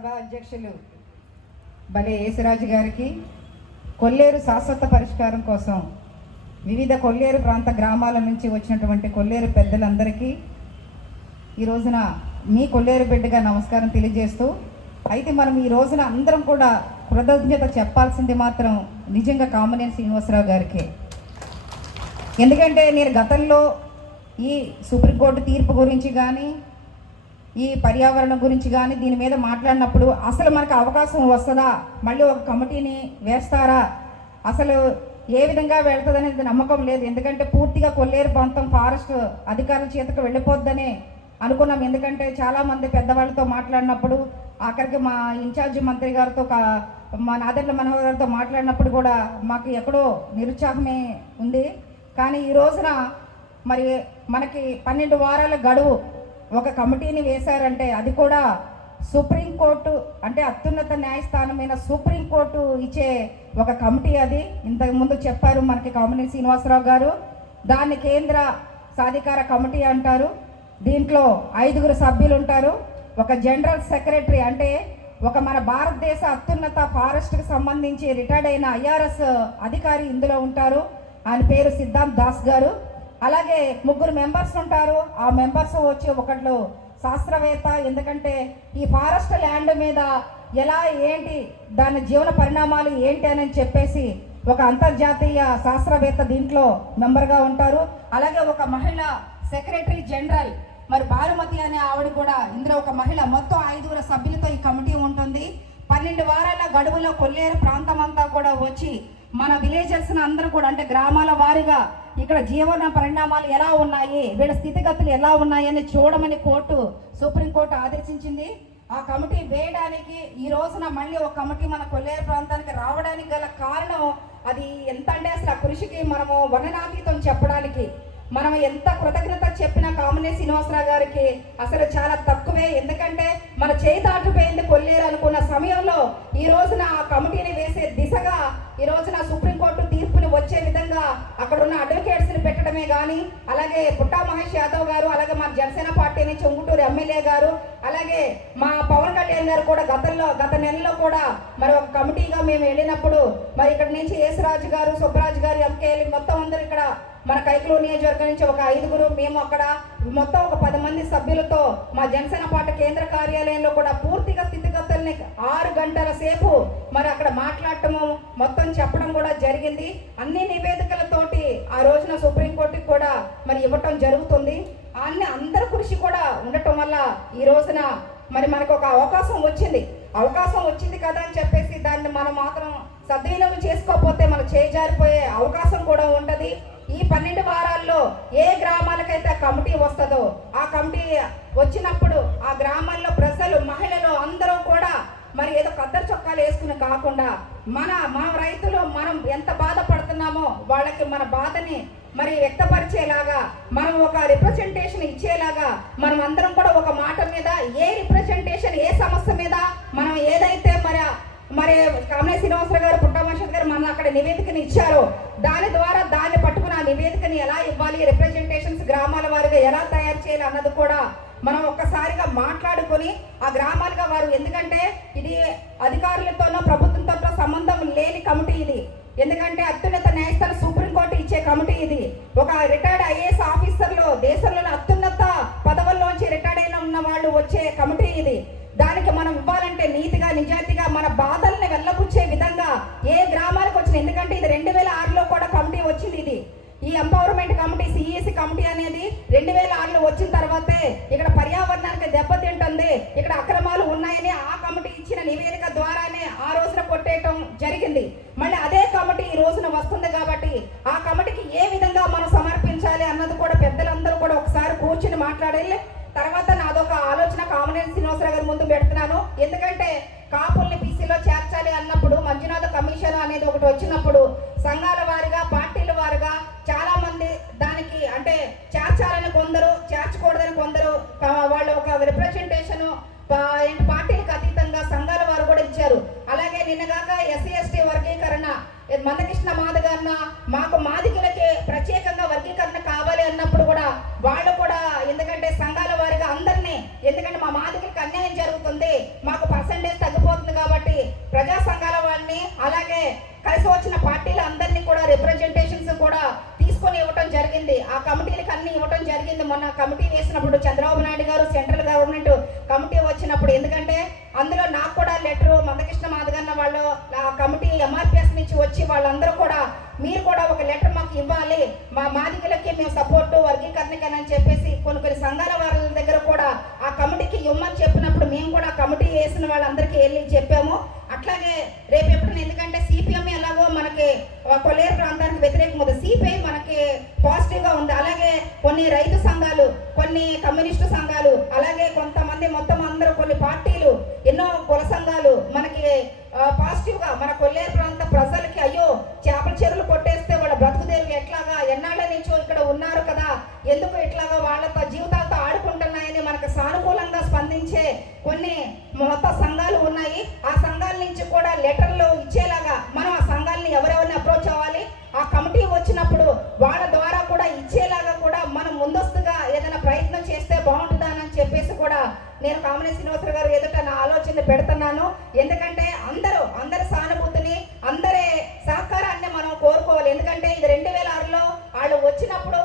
సభ అధ్యక్షులు బలే యేసురాజు గారికి కొల్లేరు శాశ్వత పరిష్కారం కోసం వివిధ కొల్లేరు ప్రాంత గ్రామాల నుంచి వచ్చినటువంటి కొల్లేరు పెద్దలందరికీ ఈ రోజున మీ కొల్లేరు బిడ్డగా నమస్కారం తెలియజేస్తూ అయితే మనం ఈ రోజున అందరం కూడా కృతజ్ఞత చెప్పాల్సింది మాత్రం నిజంగా కామనేని శ్రీనివాసరావు గారికే. ఎందుకంటే నేను గతంలో ఈ సుప్రీంకోర్టు తీర్పు గురించి కానీ ఈ పర్యావరణం గురించి కానీ దీని మీద మాట్లాడినప్పుడు అసలు మనకు అవకాశం వస్తుందా? మళ్ళీ ఒక కమిటీని వేస్తారా? అసలు ఏ విధంగా వెళ్తుందనేది నమ్మకం లేదు. ఎందుకంటే పూర్తిగా కొల్లేరు ప్రాంతం ఫారెస్ట్ అధికారుల చేతకు వెళ్ళిపోద్దని అనుకున్నాం. ఎందుకంటే చాలామంది పెద్దవాళ్ళతో మాట్లాడినప్పుడు ఆఖరికి మా ఇన్ఛార్జ్ మంత్రి గారితో మా నాదెండ్ల మనోహర్ గారితో మాట్లాడినప్పుడు కూడా మాకు ఎక్కడో నిరుత్సాహమే ఉంది. కానీ ఈ రోజున మరి మనకి పన్నెండు వారాల గడువు. ఒక కమిటీని వేశారంటే అది కూడా సుప్రీంకోర్టు అంటే అత్యున్నత న్యాయస్థానమైన సుప్రీంకోర్టు ఇచ్చే ఒక కమిటీ అది. ఇంతకుముందు చెప్పారు మనకి కామినేని శ్రీనివాసరావు గారు. దాన్ని కేంద్ర సాధికార కమిటీ అంటారు. దీంట్లో ఐదుగురు సభ్యులు ఉంటారు. ఒక జనరల్ సెక్రటరీ అంటే ఒక మన భారతదేశ అత్యున్నత ఫారెస్ట్కి సంబంధించి రిటైర్డ్ అయిన ఐఆర్ఎస్ అధికారి ఇందులో ఉంటారు. ఆయన పేరు సిద్ధాంత్ దాస్ గారు. అలాగే ముగ్గురు మెంబర్స్ ఉంటారు. ఆ మెంబర్స్ వచ్చి ఒకళ్ళు శాస్త్రవేత్త. ఎందుకంటే ఈ ఫారెస్ట్ ల్యాండ్ మీద ఎలా ఏంటి దాని జీవన పరిణామాలు ఏంటి అని చెప్పేసి ఒక అంతర్జాతీయ శాస్త్రవేత్త దీంట్లో మెంబర్గా ఉంటారు. అలాగే ఒక మహిళ సెక్రటరీ జనరల్ మరి భానుమతి అనే ఆవిడ కూడా ఇందులో ఒక మహిళ. మొత్తం ఐదుగురు సభ్యులతో ఈ కమిటీ ఉంటుంది. పన్నెండు వారాల గడువులో కొల్లేరు ప్రాంతం అంతా కూడా వచ్చి మన విలేజెస్ అందరూ కూడా అంటే గ్రామాల వారీగా ఇక్కడ జీవన పరిణామాలు ఎలా ఉన్నాయి వీళ్ళ స్థితిగతులు ఎలా ఉన్నాయని చూడమని కోర్టు సుప్రీంకోర్టు ఆదేశించింది. ఆ కమిటీ వేయడానికి ఈ రోజున మళ్ళీ ఒక కమిటీ మన కొల్లేరు ప్రాంతానికి రావడానికి గల కారణం అది ఎంత అంటే అసలు ఆ కృషికి మనము వర్ణనాతీతం చెప్పడానికి. మనం ఎంత కృతజ్ఞత చెప్పినా కామనే శ్రీనివాసరావు గారికి అసలు చాలా తక్కువే. ఎందుకంటే మన చేత కొల్లేరు అనుకున్న సమయంలో ఈ రోజున ఆ కమిటీని వేసే దిశగా ఈ రోజున సుప్రీంకోర్టు తీర్పుని వచ్చే విధంగా అక్కడ ఉన్న అడ్వకేట్స్ని పెట్టడమే కానీ అలాగే పుట్టా మహేష్ యాదవ్ గారు అలాగే మన జనసేన పార్టీ నుంచి ఉంగుటూరు ఎమ్మెల్యే గారు అలాగే మా పవన్ గారు కూడా గతంలో గత నెలలో కూడా మరి ఒక కమిటీగా మేము వెళ్ళినప్పుడు మరి ఇక్కడ నుంచి యేసురాజు గారు సుబ్బరాజు గారు ఎంకేఎల్ మొత్తం అందరూ ఇక్కడ మన కైకలూ నియోజకవర్గం నుంచి ఒక ఐదుగురు మేము అక్కడ మొత్తం ఒక పది మంది సభ్యులతో మా జనసేన పార్టీ కేంద్ర కార్యాలయంలో కూడా పూర్తిగా స్థితిగతుల్ని ఆరు గంటల సేపు మరి అక్కడ మాట్లాడటము మొత్తం చెప్పడం కూడా జరిగింది. అన్ని నివేదికలతోటి ఆ రోజున సుప్రీంకోర్టుకి కూడా మరి ఇవ్వటం జరుగుతుంది. అన్ని అందరి కృషి కూడా ఉండటం వల్ల ఈ రోజున మరి మనకు ఒక అవకాశం వచ్చింది. అవకాశం వచ్చింది కదా అని చెప్పేసి దాన్ని మనం మాత్రం సద్వినియోగం చేసుకోకపోతే మనం చేజారిపోయే అవకాశం కూడా ఉంటుంది. ఈ పన్నెండు వారాల్లో ఏ గ్రామాలకైతే ఆ కమిటీ వస్తుందో ఆ కమిటీ వచ్చినప్పుడు ఆ గ్రామాల్లో ప్రజలు మహిళలు అందరూ కూడా మరి ఏదో కద్దరు చొక్కాలు వేసుకుని కాకుండా మన మన రైతులు మనం ఎంత బాధపడుతున్నామో వాళ్ళకి మన బాధని మరి వ్యక్తపరిచేలాగా మనం ఒక రిప్రజెంటేషన్ ఇచ్చేలాగా మనం అందరం కూడా ఒక మాట మీద ఏ రిప్రజెంటేషన్ ఏ సమస్య మీద మనం ఏదైతే మరి మరి కామనే శ్రీనివాసరావు గారు పుట్టమర్షద్ గారు మన అక్కడ నివేదికని ఇచ్చారో దాని ద్వారా దాన్ని పట్టుకుని ఆ నివేదికని ఎలా ఇవ్వాలి రిప్రజెంటేషన్స్ గ్రామాల వారిగా ఎలా తయారు చేయాలి అన్నది కూడా మనం ఒక్కసారిగా మాట్లాడుకొని ఆ గ్రామాలుగా వారు ఎందుకంటే ఇది అధికారులతోనో ప్రభుత్వంతో సంబంధం లేని కమిటీ ఇది. ఎందుకంటే కమిటీ ఇది. ఒక రిటైర్డ్ ఐఏఎస్ ఆఫీసర్లు దేశంలోని అత్యున్నత పదవుల్లోంచి రిటైర్డ్ అయిన ఉన్న వాళ్ళు వచ్చే కమిటీ ఇది. దానికి మనం ఇవ్వాలంటే నీతిగా నిజాయితీగా మన బాధల్ని వెళ్ళబుచ్చే విధంగా ఏ గ్రామాలకు వచ్చిన ఎందుకంటే ఇది రెండు వేల ఆరులో కూడా కమిటీ వచ్చింది ఇది. ఈ ఎంపవర్మెంట్ కమిటీ సిఈసి కమిటీ అనేది రెండు వేల ఆరులో వచ్చిన తర్వాతే ఇక్కడ పర్యావరణానికి దెబ్బతింటుంది. ఇక్కడ అక్రమాలు ఉన్నాయని ఆ కమిటీ ఇచ్చిన నివేదిక ద్వారానే ఆ రోజున కొట్టేయటం జరిగింది. సరేలే. తర్వాత నాదొక ఆలోచన కామనేని శ్రీనివాసరావు గారి ముందు పెడుతున్నాను. ఎందుకంటే కాపుల్ని బీసీలో చేర్చాలి అన్నప్పుడు మంజునాథ కమిషన్ అనేది ఒకటి వచ్చినప్పుడు సంఘాల వారిగా పార్టీల వారిగా చాలా మంది దానికి అంటే చేర్చాలని కొందరు చేర్చకూడదని కొందరు వాళ్ళు ఒక రిప్రజెంటేషన్ పార్టీలకు అతీతంగా సంఘాల వారు కూడా ఇచ్చారు. అలాగే నిన్నగాక ఎస్సీ ఎస్టీ వర్గీకరణ మందకృష్ణ మాదిగ మాకు మాది ఎందుకంటే కన్యాయం అన్యాయం జరుగుతుంది. మాకు పర్సంటేజ్ తగ్గిపోతుంది కాబట్టి ప్రజా సంఘాల వాళ్ళని అలాగే కలిసి వచ్చిన పార్టీల అందరినీ కూడా రిప్రజెంటేషన్స్ కూడా తీసుకొని ఇవ్వటం జరిగింది. ఆ కమిటీలకు అన్ని ఇవ్వటం జరిగింది. మొన్న కమిటీ వేసినప్పుడు చంద్రబాబు నాయుడు గారు సెంట్రల్ గవర్నమెంట్ కమిటీ వచ్చినప్పుడు. ఎందుకంటే అందులో నాకు కూడా లెటర్ మందకృష్ణ మాదగన్న వాళ్ళు ఆ కమిటీ ఎంఆర్పిఎస్ నుంచి వచ్చి వాళ్ళందరూ కూడా మీరు కూడా ఒక లెటర్ మాకు ఇవ్వాలి. మా మాదికలకి మేము సపోర్టు వర్గీకరణకి అని చెప్పేసి కొన్ని కొన్ని సంఘాల వారి దగ్గర కూడా ఆ కమిటీకి ఇవ్వమని చెప్పినప్పుడు మేము కూడా కమిటీ వేసిన వాళ్ళందరికీ వెళ్ళి చెప్పాము. అట్లాగే రేపు ఎప్పుడు ఎందుకంటే సిపిఎం ఎలాగో మనకి ఆ కొల్లేరు ప్రాంతానికి వ్యతిరేకం ఉంది. సిపిఐ మనకి పాజిటివ్గా ఉంది. అలాగే కొన్ని రైతు సంఘాలు కొన్ని కమ్యూనిస్టు సంఘాలు అలాగే కొంత స్పందించే కొన్ని మొత్తం సంఘాలు ఉన్నాయి. ఆ సంఘాల నుంచి కూడా లెటర్లు ఇచ్చేలాగా మనం ఆ సంఘాలని ఎవరెవరిని అప్రోచ్ అవ్వాలి? ఆ కమిటీ వచ్చినప్పుడు వాళ్ళ ద్వారా కూడా ఇచ్చేలాగా కూడా మనం ముందస్తుగా ఏదైనా ప్రయత్నం చేస్తే బాగుంటుందని చెప్పేసి కూడా నేను కామనే శ్రీనివాసరావు గారు ఎదుట నా ఆలోచన పెడుతున్నాను. ఎందుకంటే అందరూ అందరి సానుభూతిని అందరి సహకారాన్ని మనం కోరుకోవాలి. ఎందుకంటే ఇది రెండు వేల ఆరులో వాళ్ళు వచ్చినప్పుడు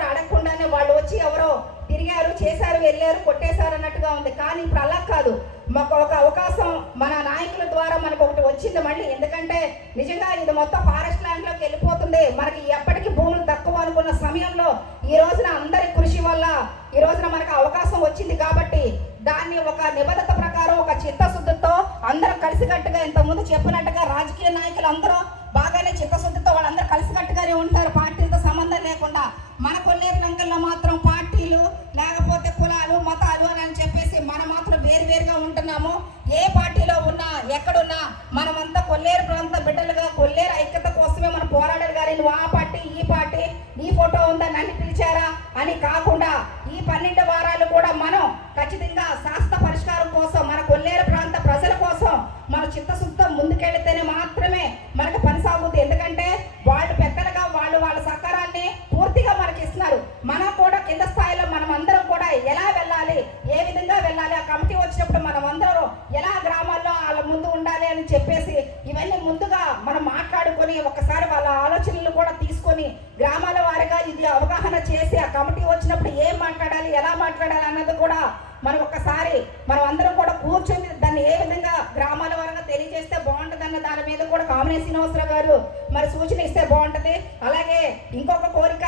కూడా అడగకుండానే వాళ్ళు వచ్చి ఎవరో తిరిగారు చేశారు వెళ్ళారు కొట్టేశారు అన్నట్టుగా ఉంది. కానీ ఇప్పుడు అలా కాదు. మాకు ఒక అవకాశం మన నాయకుల ద్వారా మనకు ఒకటి వచ్చింది మళ్ళీ. ఎందుకంటే నిజంగా ఇది మొత్తం ఫారెస్ట్ ల్యాండ్లోకి వెళ్ళిపోతుంది. మనకి ఎప్పటికీ భూములు తక్కువ అనుకున్న సమయంలో ఈ రోజున అందరి కృషి వల్ల ఈ రోజున మనకు అవకాశం వచ్చింది కాబట్టి దాన్ని ఒక నిబద్ధత ప్రకారం ఒక చిత్తశుద్ధితో అందరూ కలిసికట్టుగా ఇంతకుముందు చెప్పినట్టుగా రాజకీయ నాయకులు అందరూ బాగానే చిత్తశుద్ధితో వాళ్ళందరూ కలిసికట్టుగానే ఉంటారు. పార్టీలతో సంబంధం లేకుండా మన కొన్నేరు లంకల్లో మాత్రం పార్టీలు లేకపోతే కులాలు మతాలు అని అని చెప్పేసి మనం మాత్రం వేరు వేరుగా ఉంటున్నాము. ఏ పార్టీలో ఉన్నా ఎక్కడున్నా మనమంతా కొల్లేరు ప్రాంత బిడ్డలుగా కొల్లేరు ఐక్యత కోసమే మనం పోరాడారు కానీ నువ్వు ఆ పార్టీ అని పిలిచారా? అని కాకుండా ఈ పన్నెండు వారాలు కూడా మనం ఖచ్చితంగా శాస్త్ర పరిష్కారం కోసం మన కొల్లేరు ప్రాంత ప్రజల కోసం మన చిత్తశుద్ధం ముందుకెళ్తేనే మాత్రమే మనకు పని సాగుతుంది. ఎందుకంటే వాళ్ళు పెద్దలుగా వాళ్ళు వాళ్ళ సహకారాన్ని పూర్తిగా మనకి ఇస్తున్నారు మనం కూడా కింద స్థాయిలో మనం అందరం కూడా ఎలా వెళ్ళాలి ఏ విధంగా వెళ్ళాలి ఆ కమిటీ వచ్చినప్పుడు మనం అందరం ఎలా గ్రామాల్లో వాళ్ళ ముందు ఉండాలి అని చెప్పేసి ఇవన్నీ ముందుగా మనం మాట్లాడుకొని ఒకసారి వాళ్ళ ఆలోచనలు కూడా తీసుకొని గ్రామాల వారిగా ఇది అవగాహన చేసి ఆ కమిటీ వచ్చినప్పుడు ఏం మాట్లాడాలి ఎలా మాట్లాడాలి అన్నది కూడా మనం ఒక్కసారి మనం అందరం కూడా కూర్చొని దాన్ని ఏ విధంగా గ్రామాల వరంగా తెలియజేస్తే బాగుంటుంది అన్న దాని మీద కూడా కామినేసి శ్రీనివాసరావు గారు మరి సూచన ఇస్తే బాగుంటది. అలాగే ఇంకొక కోరిక